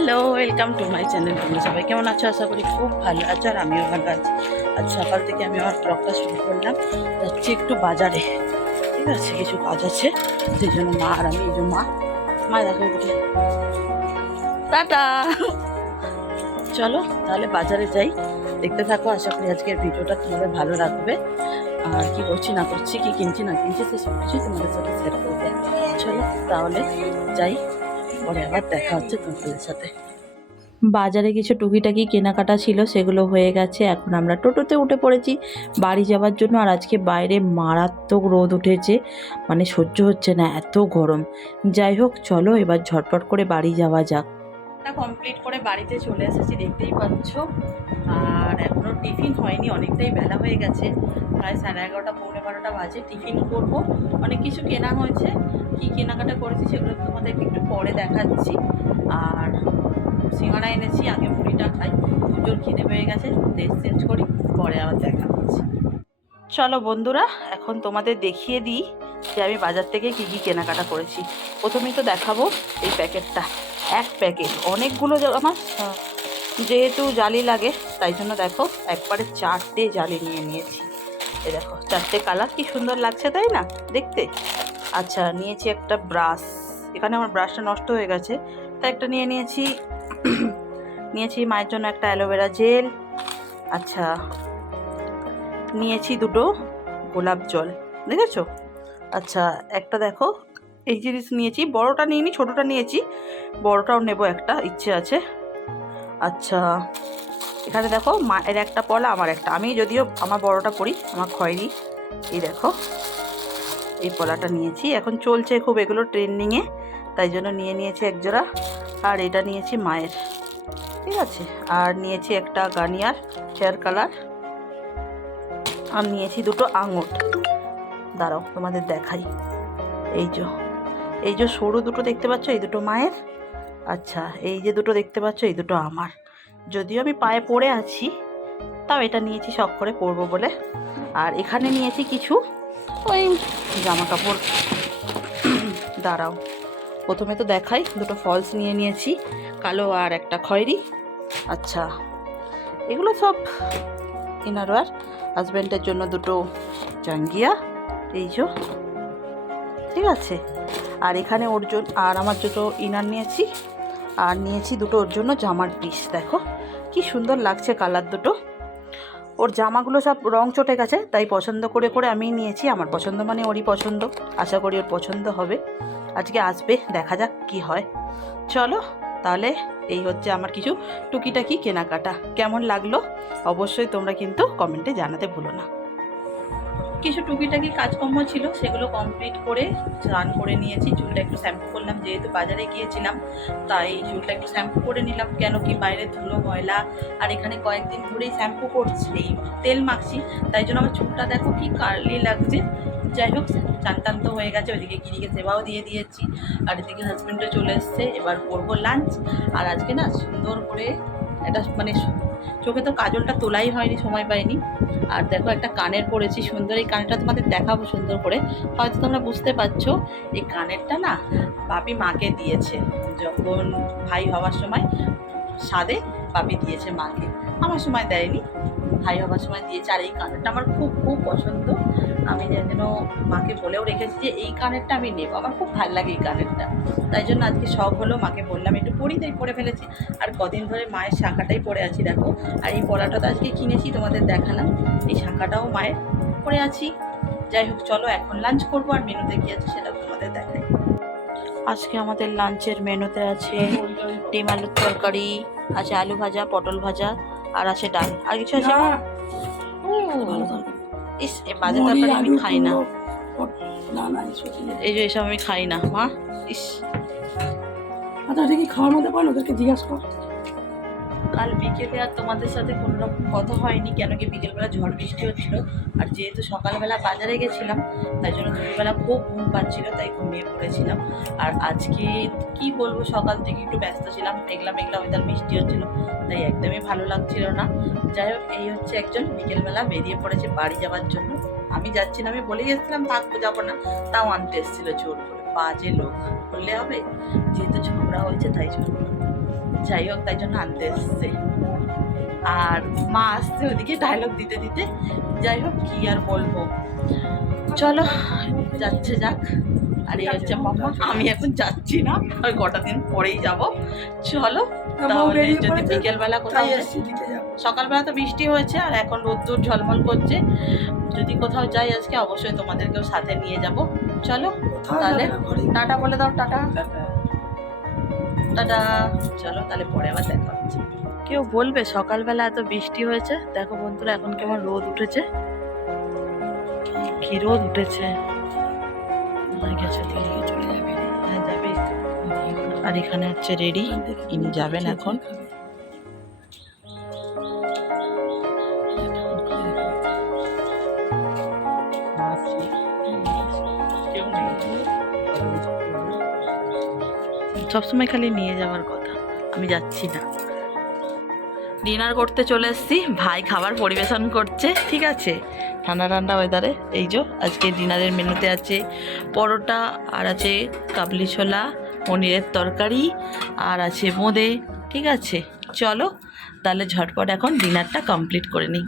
Hello, welcome to my channel. তোমরা সবাই কেমন আছো? আশা করি খুব ভালো আছো, আর আমিও ভালো আছি। আজ সকাল থেকে আমি আমার ব্লগটা শুরু করলাম। যাচ্ছি একটু বাজারে, ঠিক আছে, কিছু কাজ আছে, সেই জন্য মা আর আমি, এই যে মা দেখো একটু টাটা। চলো তাহলে বাজারে যাই, দেখতে থাকো। আশা করি আজকের ভিডিওটা তোমাদের ভালো লাগবে। আর কি করছি না করছি, কি কিনছি না কিনছি, সে সব কিছুই তোমাদের সাথে শেয়ার করবো। চলো তাহলে যাই, পরে আবার দেখা হচ্ছে তোমাদের সাথে। বাজারে কিছু টুকিটাকি কেনাকাটা ছিল, সেগুলো হয়ে গেছে। এখন আমরা টোটোতে উঠে পড়েছি বাড়ি যাওয়ার জন্য। আর আজকে বাইরে মারাত্মক রোদ উঠেছে, মানে সহ্য হচ্ছে না, এত গরম। যাই হোক, চলো এবার ঝটপট করে বাড়ি যাওয়া যাক। কমপ্লিট করে বাড়িতে চলে এসেছি, দেখতেই পাচ্ছ। আর এখনও টিফিন হয়নি, অনেকটাই বেলা হয়ে গেছে, প্রায় 11:30 পৌনে 12টা বাজে। টিফিন করব, অনেক কিছু কেনা হয়েছে। কি কেনাকাটা করেছি সেগুলো তোমাদেরকে একটু পরে দেখাচ্ছি। আর সিঙ্গাড়া এনেছি, আগে মুড়িটা খাই, দুটোর খিদে পেয়ে গেছে, ড্রেস চেঞ্জ করি, পরে আবার দেখা হচ্ছে। চলো বন্ধুরা, এখন তোমাদের দেখিয়ে দিই যে আমি বাজার থেকে কি কি কেনাকাটা করেছি। প্রথমেই তো দেখাবো এই প্যাকেটটা, এক প্যাকেট, অনেকগুলো আমার যেহেতু জালি লাগে, তাই জন্য দেখো একবারে 4টে জালি নিয়ে নিয়েছি। এই দেখো 4টে কালার, কি সুন্দর লাগছে তাই না দেখতে। আচ্ছা, নিয়েছি একটা ব্রাশ, এখানে আমার ব্রাশটা নষ্ট হয়ে গেছে, তাই একটা নিয়ে নিয়েছি। নিয়েছি মায়ের জন্য একটা অ্যালোভেরা জেল। আচ্ছা, নিয়েছি দুটো গোলাপ জল, দেখেছো। আচ্ছা, একটা দেখো এই জিনিস নিয়েছি, বড়টা নিইনি, ছোটোটা নিয়েছি, বড়টাও নেব, একটা ইচ্ছে আছে। আচ্ছা, এখানে দেখো মায়ের একটা পলা, আমার একটা, আমি যদিও আমার বড়টা পরি, আমার খয়েরি। এই দেখো এই পলাটা নিয়েছি, এখন চলছে খুব এগুলো ট্রেন্ডিংয়ে, তাই জন্য নিয়ে নিয়েছি একজোড়া। আর এটা নিয়েছি মায়ের, ঠিক আছে। আর নিয়েছি একটা গার্নিয়ার হেয়ার কালার। আর নিয়েছি দুটো আঙুর, দাঁড়াও তোমাদের দেখাই। এই যে সরু দুটো দেখতে পাচ্ছ, এই দুটো মায়ের। আচ্ছা, এই যে দুটো দেখতে পাচ্ছ, এই দুটো আমার। যদিও আমি পায়ে পরে আছি, তাও এটা নিয়েছি শখ করে পরবো বলে। আর এখানে নিয়েছি কিছু ওই জামা কাপড়, দাঁড়াও প্রথমে তো দেখাই। দুটো ফলস নিয়ে নিয়েছি, কালো আর একটা খয়েরি। আচ্ছা, এগুলো সব ইনারওয়্যার। হাজব্যান্ডের জন্য দুটো জাঙ্গিয়া, এই যে, ঠিক আছে। আর এখানে ওর জন্য আর আমার দুটো ইনার নিয়েছি। আর নিয়েছি দুটো ওর জন্য জামার পিস, দেখো কি সুন্দর লাগছে কালার দুটো। ওর জামাগুলো সব রং চটে গেছে, তাই পছন্দ করে করে আমি নিয়েছি। আমার পছন্দ মানে ওরই পছন্দ, আশা করি ওর পছন্দ হবে। আজকে আসবে, দেখা যাক কি হয়। চলো তাহলে, এই হচ্ছে আমার কিছু টুকিটাকি কেনাকাটা। কেমন লাগলো অবশ্যই তোমরা কিন্তু কমেন্টে জানাতে ভুলো না। কিছু টুকিটাকি কাজকর্ম ছিল, সেগুলো কমপ্লিট করে স্নান করে নিয়েছি। চুলটা একটু শ্যাম্পু করলাম, যেহেতু বাজারে গিয়েছিলাম, তাই চুলটা একটু শ্যাম্পু করে নিলাম। কেন কি বাইরে ধুলো ময়লা, আর এখানে কয়েকদিন ধরেই শ্যাম্পু করছি, তেল মাখছি, তাই জন্য আমার চুলটা দেখো কি কার্লি লাগছে। যাই হোক, চান টান তো হয়ে গেছে, ওইদিকে গিরিকে সেবাও দিয়ে দিয়েছি। আর এদিকে হাজব্যান্ডও চলে এসছে, এবার করবো লাঞ্চ। আর আজকে না সুন্দর করে এটা মানে চোখে তো কাজলটা তোলাই হয়নি, সময় পাইনি। আর দেখো একটা কানের পরেছি সুন্দর, এই কানেরটা তোমাদের দেখাবো সুন্দর করে, হয়তো তোমরা বুঝতে পারছো। এই কানেরটা না বাপি মাকে দিয়েছে, যখন ভাই হওয়ার সময় সাদে বাপি দিয়েছে মাকে, আমার সময় দেয়নি, ভাই হওয়ার সময় দিয়েছে। আর এই কানেরটা আমার খুব খুব পছন্দ, আমি যেন মাকে বলেও রেখেছি যে এই কানেরটা আমি নেব, আমার খুব ভালো লাগে এই কানেরটা। তাই জন্য আজকে শখ হলো, মাকে বললাম একটু পরি, তাই পরে ফেলেছি। আর কদিন ধরে মায়ের শাখাটাই পরে আছি দেখো। আর এই পলাটা তো আজকে কিনেছি, তোমাদের দেখালাম, এই শাখাটাও মায়ের পরে আছি। যাই হোক, চলো এখন লাঞ্চ করবো, আর মেনুতে কী আছে সেটাও তোমাদের দেখাই। আজকে আমাদের লাঞ্চের মেনুতে আছে ডিম আলুর তরকারি, আছে আলু ভাজা, পটল ভাজা, আর আছে ডাল। আর কিছু আছে? ইস, এ বাজে তরকারি আমি খাই না, এই যে এসব আমি খাই না মা। ইস, আচ্ছা, এটা কি খাওয়ার মধ্যে পারো? ওদেরকে জিজ্ঞাসা কর। কাল বিকেলে আর তোমাদের সাথে কোনো রকম কথা হয়নি, কেন কি বিকেলবেলা ঝড় বৃষ্টি হচ্ছিল। আর যেহেতু সকালবেলা বাজারে গেছিলাম, তাই জন্য দুপুরবেলা খুব ঘুম পাচ্ছিল, তাই ঘুমিয়ে পড়েছিলাম। আর আজকে কি বলবো, সকাল থেকে একটু ব্যস্ত ছিলাম, মেঘলা মেঘলা ওয়েদার, বৃষ্টি হচ্ছিল, তাই একদমই ভালো লাগছিল না। যাই হোক, এই হচ্ছে একজন বিকেলবেলা বেরিয়ে পড়েছে বাড়ি যাওয়ার জন্য। আমি যাচ্ছি না, আমি বলে গেছিলাম থাকবো, যাবো না, তাও আনতে এসেছিলো জোর করে। বাজে লোক বললে হবে, যেহেতু ঝগড়া হয়েছে তাই জন্য। যাই হোক, তাই জন্য আনতে এসছে। আর মা আসছে ওদিকে ডায়লগ দিতে দিতে। যাই হোক, কি আর বলবো, চলো যাচ্ছে যাক। আর এই হচ্ছে মাম্মা, আমি এখন যাচ্ছি না, ওই কটা দিন পরেই যাব। চলো তাহলে, যদি বিকেলবেলা কোথাও সকালবেলা তো বৃষ্টি হয়েছে আর এখন রোদ্দুর ঝলমল করছে, যদি কোথাও যাই আজকে অবশ্যই তোমাদেরকেও সাথে নিয়ে যাব। চলো তাহলে টাটা বলে দাও, টাটা টাটা। চলো তাহলে পরে আবার দেখা হচ্ছে। কেউ বলবে সকালবেলা এত বৃষ্টি হয়েছে? দেখো বন্ধুরা, এখন কেমন রোদ উঠেছে, কি রোদ উঠেছে। গেছে দিদিকে, চলে যাবে। হ্যাঁ যাবে। আর এখানে হচ্ছে রেডি, ইনি যাবেন এখন। সবসময় খালি নিয়ে যাওয়ার কথা, আমি যাচ্ছি না। ডিনার করতে চলে এসেছি, ভাই খাবার পরিবেশন করছে, ঠিক আছে, ঠান্ডা ঠান্ডা ওয়েদারে। এই যে আজকে ডিনারের মেনুতে আছে পরোটা, আর আছে কাবলি ছোলা, পনিরের তরকারি, আর আছে বোঁদে, ঠিক আছে। চলো তাহলে ঝটপট এখন ডিনারটা কমপ্লিট করে নিই।